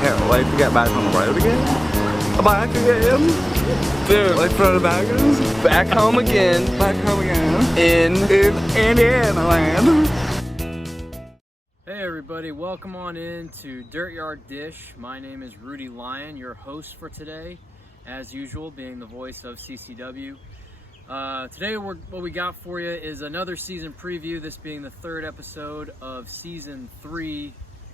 can't wait to get back on the road again. Back again. Dude, like for the baggers. Back home again. Back home again. In Indiana land. Hey everybody, welcome on in to Dirtyard Dish. My name is Rudy Lyon, your host for today. As usual, being the voice of CCW. Today what we got for you is another season preview, this being the third episode of season 3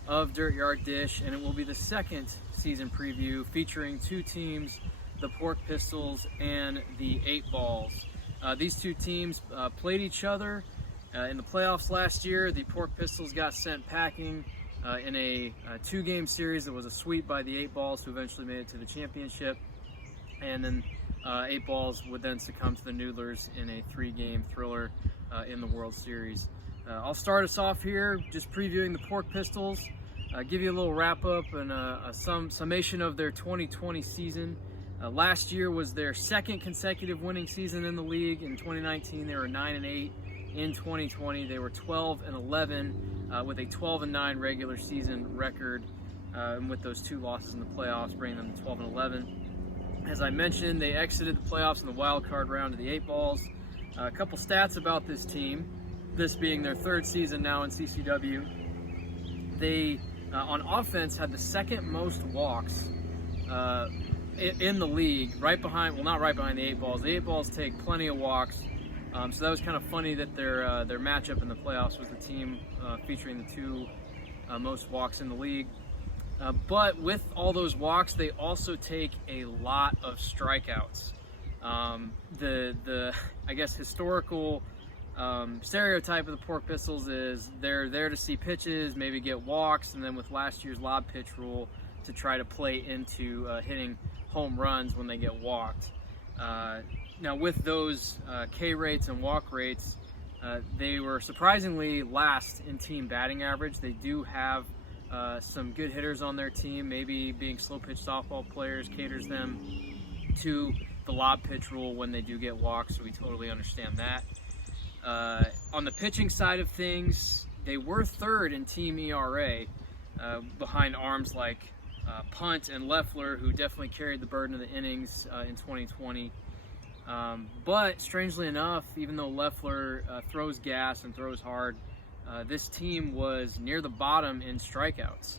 of Dirtyard Dish, and it will be the second season preview featuring two teams, the Pork Pistols and the 8 Balls. These two teams played each other in the playoffs last year. The Pork Pistols got sent packing in a 2-game series that was a sweep by the 8 Balls, who eventually made it to the championship. And then 8 Balls would then succumb to the Noodlers in a 3-game thriller in the World Series. I'll start us off here just previewing the Pork Pistols, give you a little wrap up and a summation of their 2020 season. Last year was their second consecutive winning season in the league. In 2019 they were 9-8. In 2020 they were 12-11 with a 12-9 regular season record, and with those 2 losses in the playoffs bringing them to 12-11. As I mentioned, they exited the playoffs in the wild card round of the 8 Balls. A couple stats about this team, this being their 3rd season now in CCW. They, on offense, had the second most walks in the league, right behind, well, not right behind the 8 Balls. The 8 Balls take plenty of walks, so that was kind of funny that their matchup in the playoffs was the team featuring the 2 most walks in the league. But with all those walks, they also take a lot of strikeouts. The I guess historical stereotype of the Pork Pistols is they're there to see pitches, maybe get walks, and then with last year's lob pitch rule to try to play into hitting home runs when they get walked. Now with those K rates and walk rates, they were surprisingly last in team batting average. They do have some good hitters on their team. Maybe being slow pitch softball players caters them to the lob pitch rule when they do get walks, so we totally understand that. On the pitching side of things, they were 3rd in team ERA, behind arms like Punt and Leffler, who definitely carried the burden of the innings in 2020. But strangely enough, even though Leffler throws gas and throws hard, this team was near the bottom in strikeouts.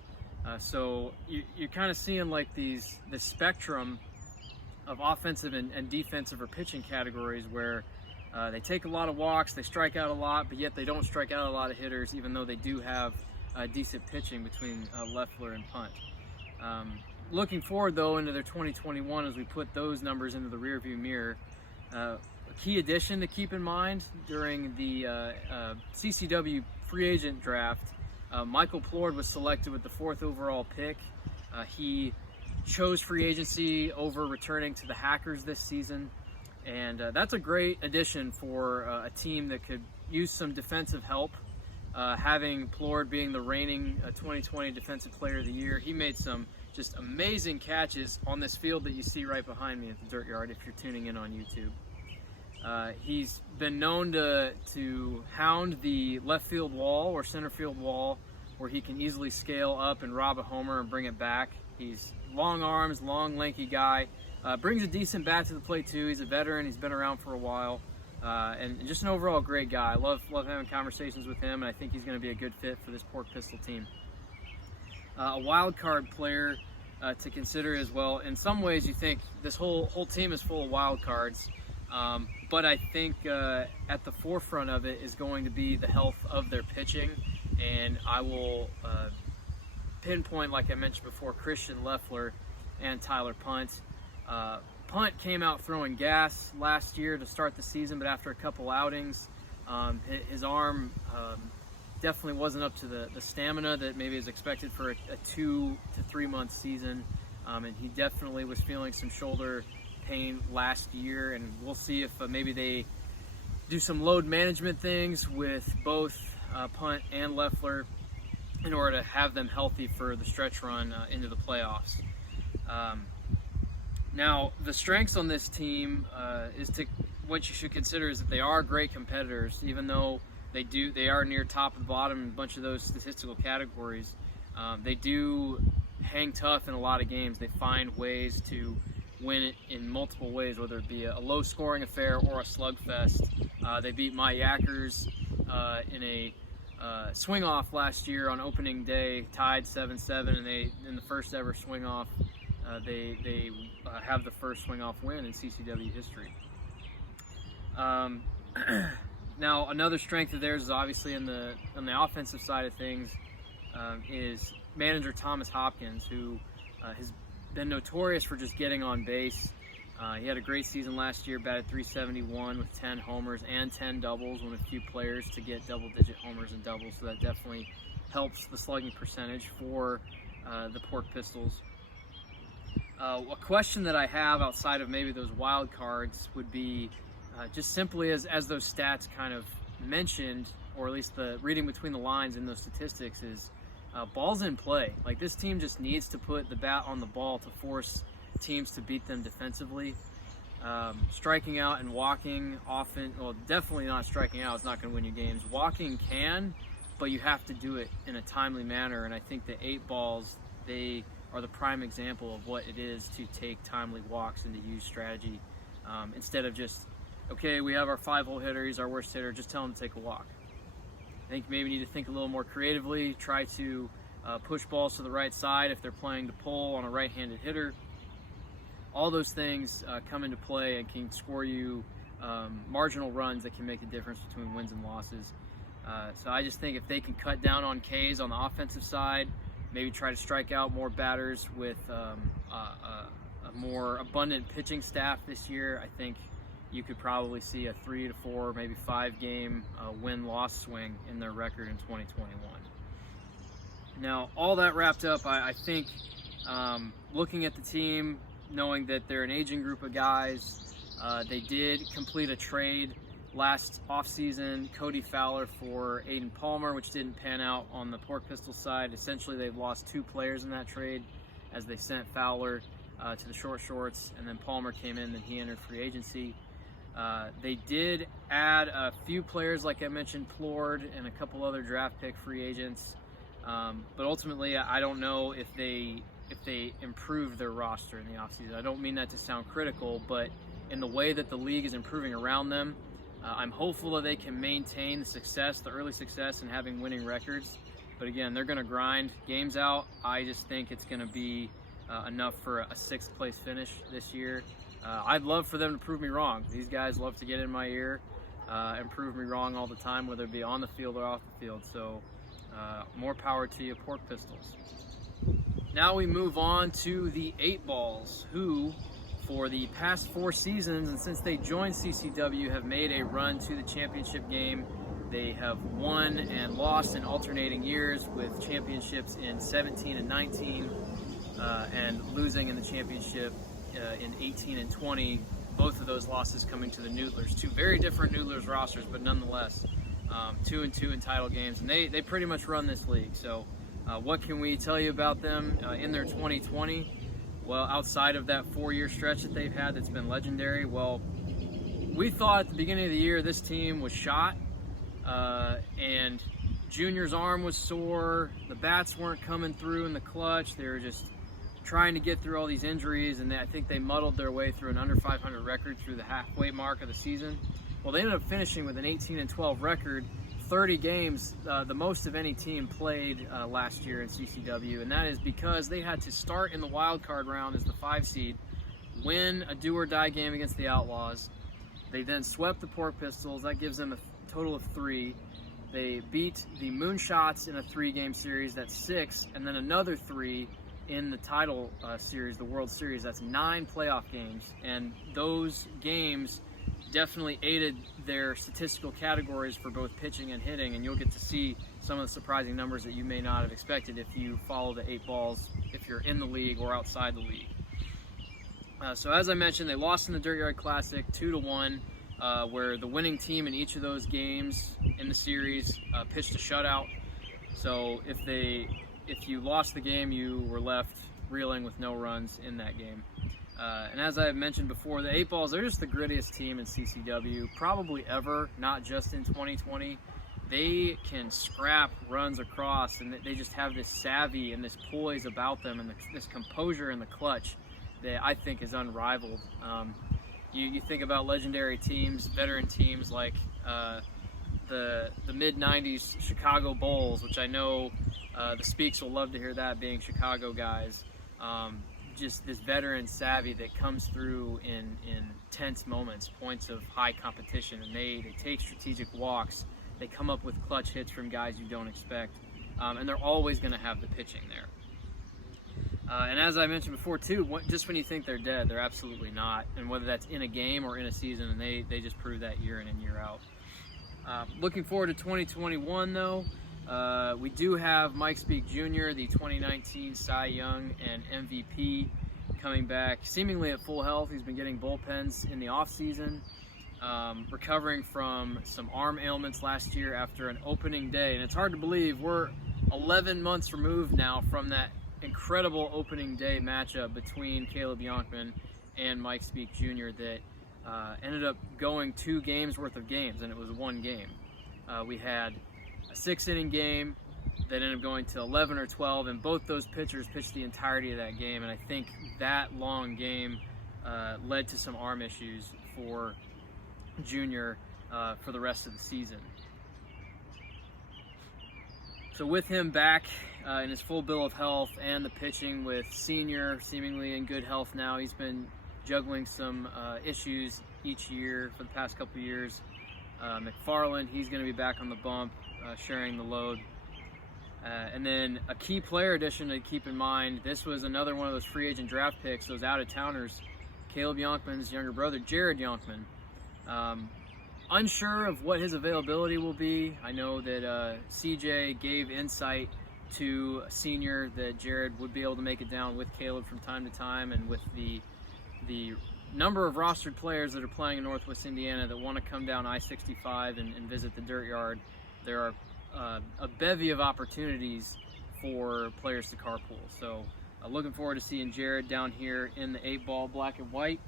So you're kind of seeing like the spectrum of offensive and defensive or pitching categories where they take a lot of walks, they strike out a lot, but yet they don't strike out a lot of hitters, even though they do have decent pitching between Leffler and Punt. Looking forward though into their 2021, as we put those numbers into the rearview mirror, a key addition to keep in mind during the CCW free agent draft, Michael Plord was selected with the 4th overall pick. He chose free agency over returning to the Hackers this season, and that's a great addition for a team that could use some defensive help. Having Plord being the reigning 2020 Defensive Player of the Year, he made some just amazing catches on this field that you see right behind me at the Dirtyard if you're tuning in on YouTube. He's been known to hound the left field wall or center field wall, where he can easily scale up and rob a homer and bring it back. He's long arms, long, lanky guy. Brings a decent bat to the plate too. He's a veteran. He's been around for a while, and just an overall great guy. I love having conversations with him, and I think he's going to be a good fit for this Pork Pistol team. A wild card player to consider as well. In some ways, you think this whole team is full of wild cards. But I think at the forefront of it is going to be the health of their pitching, and I will pinpoint, like I mentioned before, Christian Leffler and Tyler Punt. Punt came out throwing gas last year to start the season, but after a couple outings, his arm definitely wasn't up to the stamina that maybe is expected for a 2 to 3 month season, and he definitely was feeling some shoulder pain last year, and we'll see if maybe they do some load management things with both Punt and Leffler in order to have them healthy for the stretch run into the playoffs. Now, the strengths on this team what you should consider is that they are great competitors, even though they are near top and bottom in a bunch of those statistical categories. They do hang tough in a lot of games. They find ways to win it in multiple ways, whether it be a low-scoring affair or a slugfest. They beat my Yackers in a swing-off last year on opening day, tied 7-7, and they, in the first ever swing-off, they have the first swing-off win in CCW history. Now, another strength of theirs is obviously on the offensive side of things is manager Thomas Hopkins, who has been notorious for just getting on base. He had a great season last year, batted .371 with 10 homers and 10 doubles, one of the few players to get double-digit homers and doubles, so that definitely helps the slugging percentage for the Pork Pistols. A question that I have outside of maybe those wild cards would be just simply as those stats kind of mentioned, or at least the reading between the lines in those statistics, is balls in play. Like, this team just needs to put the bat on the ball to force teams to beat them defensively. Striking out and walking often, well, definitely not striking out is not going to win you games. Walking can, but you have to do it in a timely manner, and I think the 8 balls, they are the prime example of what it is to take timely walks and to use strategy instead of just, okay, we have our 5-hole hitter, he's our worst hitter, just tell him to take a walk. I think maybe need to think a little more creatively, try to push balls to the right side if they're playing to pull on a right-handed hitter. All those things come into play and can score you marginal runs that can make the difference between wins and losses. So I just think if they can cut down on Ks on the offensive side, maybe try to strike out more batters with a more abundant pitching staff this year, I think you could probably see a 3 to 4, maybe 5 game win-loss swing in their record in 2021. Now, all that wrapped up, I think looking at the team, knowing that they're an aging group of guys, they did complete a trade last offseason, Cody Fowler for Aiden Palmer, which didn't pan out on the Pork Pistol side. Essentially, they've lost 2 players in that trade as they sent Fowler to the short shorts, and then Palmer came in, then he entered free agency. They did add a few players, like I mentioned, Plord, and a couple other draft pick free agents. But ultimately, I don't know if they improved their roster in the offseason. I don't mean that to sound critical, but in the way that the league is improving around them, I'm hopeful that they can maintain the success, the early success in having winning records. But again, they're going to grind games out. I just think it's going to be enough for a 6th place finish this year. I'd love for them to prove me wrong. These guys love to get in my ear and prove me wrong all the time, whether it be on the field or off the field. So more power to you, Pork Pistols. Now we move on to the 8 Balls, who for the past 4 seasons, and since they joined CCW, have made a run to the championship game. They have won and lost in alternating years, with championships in 17 and 19 and losing in the championship in 18 and 20, both of those losses coming to the Noodlers. 2 very different Noodlers rosters, but nonetheless 2-2 in title games, and they pretty much run this league. So what can we tell you about them in their 2020? Well, outside of that 4-year stretch that they've had that's been legendary, well, we thought at the beginning of the year this team was shot, and Junior's arm was sore, the bats weren't coming through in the clutch, they were just trying to get through all these injuries, and I think they muddled their way through an under 500 record through the halfway mark of the season. Well, they ended up finishing with an 18-12 record, 30 games, the most of any team played last year in CCW, and that is because they had to start in the wild card round as the 5 seed, win a do-or-die game against the Outlaws. They then swept the Pork Pistols. That gives them a total of 3. They beat the Moonshots in a 3-game series. That's 6, and then another 3 in the title series, the World Series. That's 9 playoff games, and those games definitely aided their statistical categories for both pitching and hitting, and you'll get to see some of the surprising numbers that you may not have expected if you follow the 8 Balls, if you're in the league or outside the league. So as I mentioned, they lost in the Dirtyard Classic 2-1, where the winning team in each of those games in the series pitched a shutout. So if you lost the game, you were left reeling with no runs in that game. And as I have mentioned before, the 8 Balls, they're just the grittiest team in CCW, probably ever, not just in 2020. they can scrap runs across, and they just have this savvy and this poise about them, and this composure in the clutch that I think is unrivaled. You think about legendary teams, veteran teams like the mid-90s Chicago Bulls, which I know the Speaks will love to hear that, being Chicago guys. Just this veteran savvy that comes through in tense moments, points of high competition, and they take strategic walks. They come up with clutch hits from guys you don't expect, and they're always going to have the pitching there. And as I mentioned before too, just when you think they're dead, they're absolutely not. And whether that's in a game or in a season, and they just prove that year in and year out. Looking forward to 2021 though, we do have Mike Speak Jr., the 2019 Cy Young and MVP, coming back seemingly at full health. He's been getting bullpens in the offseason, recovering from some arm ailments last year after an opening day. And it's hard to believe we're 11 months removed now from that incredible opening day matchup between Caleb Yonkman and Mike Speak Jr. that ended up going 2 games worth of games, and it was one game. We had a 6-inning game that ended up going to 11 or 12, and both those pitchers pitched the entirety of that game, and I think that long game led to some arm issues for Junior for the rest of the season. So with him back in his full bill of health, and the pitching with Senior seemingly in good health now, he's been juggling some issues each year for the past couple of years. McFarland, he's going to be back on the bump, sharing the load. And then a key player addition to keep in mind, this was another one of those free agent draft picks, those out-of-towners, Caleb Yonkman's younger brother, Jared Yonkman. Unsure of what his availability will be. I know that CJ gave insight to Senior that Jared would be able to make it down with Caleb from time to time, and with the number of rostered players that are playing in Northwest Indiana that want to come down I-65 and visit the Dirtyard, there are a bevy of opportunities for players to carpool. So looking forward to seeing Jared down here in the 8-ball black and white.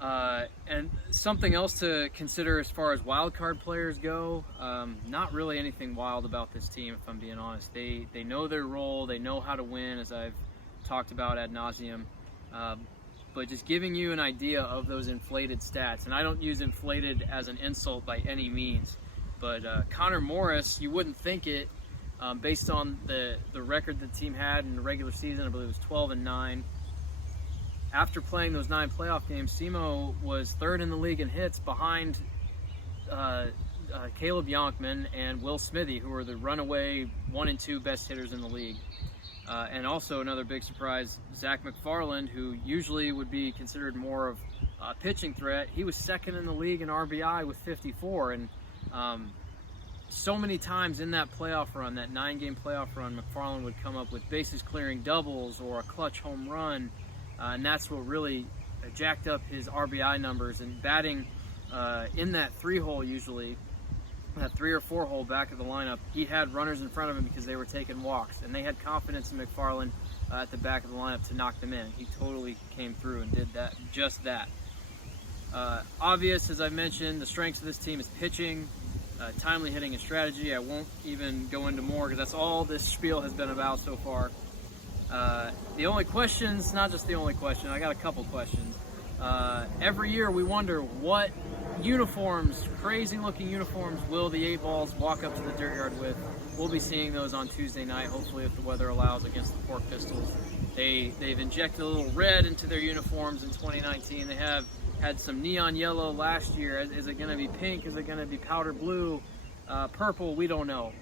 And something else to consider as far as wild card players go, not really anything wild about this team, if I'm being honest. They know their role, they know how to win, as I've talked about ad nauseum. But just giving you an idea of those inflated stats, and I don't use inflated as an insult by any means, but Connor Morris, you wouldn't think it, based on the record the team had in the regular season. I believe it was 12-9. After playing those 9 playoff games, Simo was 3rd in the league in hits, behind Caleb Yonkman and Will Smithy, who are the runaway 1 and 2 best hitters in the league. And also another big surprise, Zach McFarland, who usually would be considered more of a pitching threat. He was 2nd in the league in RBI with 54. And so many times in that playoff run, that 9-game playoff run, McFarland would come up with bases clearing doubles or a clutch home run. And that's what really jacked up his RBI numbers. And batting in that 3-hole usually, that 3 or 4 hole back of the lineup, he had runners in front of him because they were taking walks, and they had confidence in McFarland at the back of the lineup to knock them in. He totally came through and did that, just that. Obvious, as I mentioned, the strengths of this team is pitching, timely hitting and strategy. I won't even go into more because that's all this spiel has been about so far. The only questions, not just the only question, I got a couple questions. Every year we wonder what uniforms, crazy looking uniforms, will the 8-balls walk up to the Dirtyard with. We'll be seeing those on Tuesday night, hopefully if the weather allows, against the Pork Pistols. They've injected a little red into their uniforms in 2019. They have had some neon yellow last year. Is it going to be pink? Is it going to be powder blue? Purple? We don't know.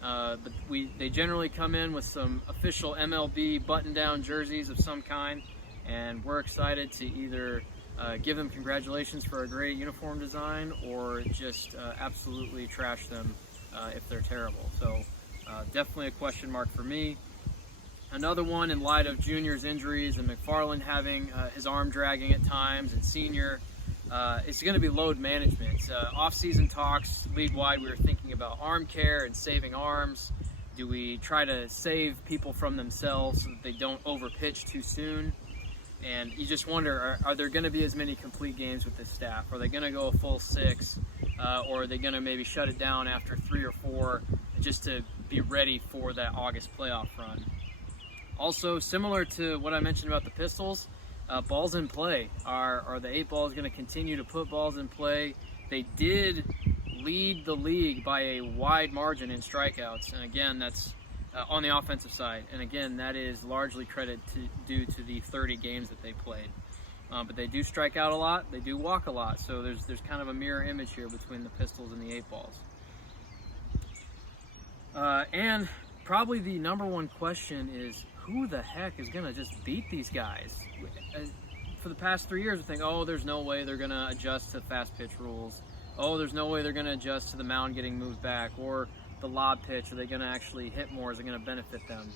But they generally come in with some official MLB button-down jerseys of some kind, and we're excited to either give them congratulations for a great uniform design, or just absolutely trash them if they're terrible. So definitely a question mark for me. Another one, in light of Junior's injuries and McFarland having his arm dragging at times, and Senior, it's going to be load management. Off-season talks, league-wide, we were thinking about arm care and saving arms. Do we try to save people from themselves so that they don't overpitch too soon? And you just wonder, are there going to be as many complete games with this staff? Are they going to go a full 6? or are they going to maybe shut it down after 3 or 4 just to be ready for that August playoff run? Also, similar to what I mentioned about the Pistols, balls in play. Are the 8 balls going to continue to put balls in play? They did lead the league by a wide margin in strikeouts, and again, that's on the offensive side. And again, that is largely due to the 30 games that they played. But they do strike out a lot, they do walk a lot, so there's kind of a mirror image here between the Pistols and the 8 balls. And probably the number one question is, who the heck is going to just beat these guys? For the past 3 years, we think, oh, there's no way they're going to adjust to fast pitch rules. Oh, there's no way they're going to adjust to the mound getting moved back, or the lob pitch. Are they going to actually hit more? Is it going to benefit them?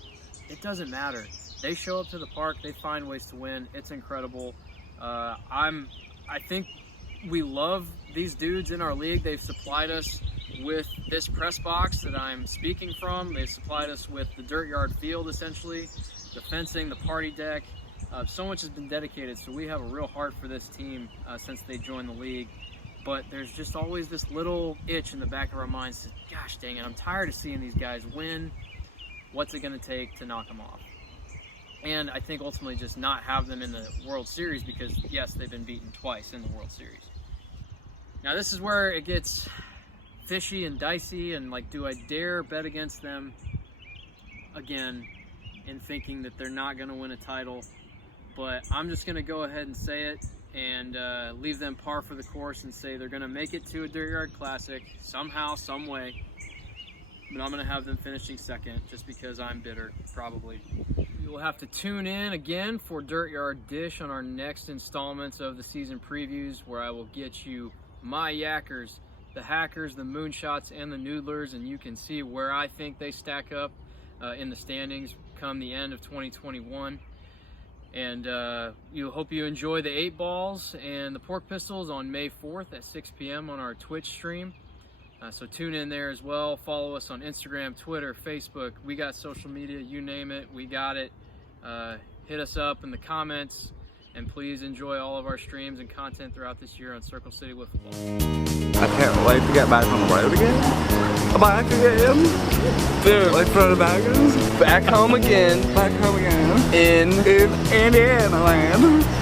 It doesn't matter. They show up to the park. They find ways to win. It's incredible. I think we love these dudes in our league. They've supplied us with this press box that I'm speaking from. They've supplied us with the Dirtyard field, essentially, the fencing, the party deck. So much has been dedicated, so we have a real heart for this team since they joined the league. But there's just always this little itch in the back of our minds. Gosh dang it, I'm tired of seeing these guys win. What's it going to take to knock them off? And I think ultimately just not have them in the World Series because, yes, they've been beaten twice in the World Series. Now this is where it gets fishy and dicey, and like, do I dare bet against them again in thinking that they're not going to win a title? But I'm just going to go ahead and say it and leave them par for the course and say they're going to make it to a Dirtyard Classic somehow, some way. But I'm going to have them finishing second just because I'm bitter, probably. You will have to tune in again for Dirtyard Dish on our next installments of the season previews, where I will get you my yackers, the hackers, the moonshots, and the noodlers, and you can see where I think they stack up in the standings come the end of 2021. And hope you enjoy the 8 balls and the Pork Pistols on May 4th at 6 p.m. on our Twitch stream. So tune in there as well. Follow us on Instagram, Twitter, Facebook. We got social media, you name it, we got it. Hit us up in the comments, and please enjoy all of our streams and content throughout this year on Circle City Wiffle Ball. I can't wait to get back on the road again. Back again. Dude, like front of baggers. Back home again. Back home again. In Indiana land.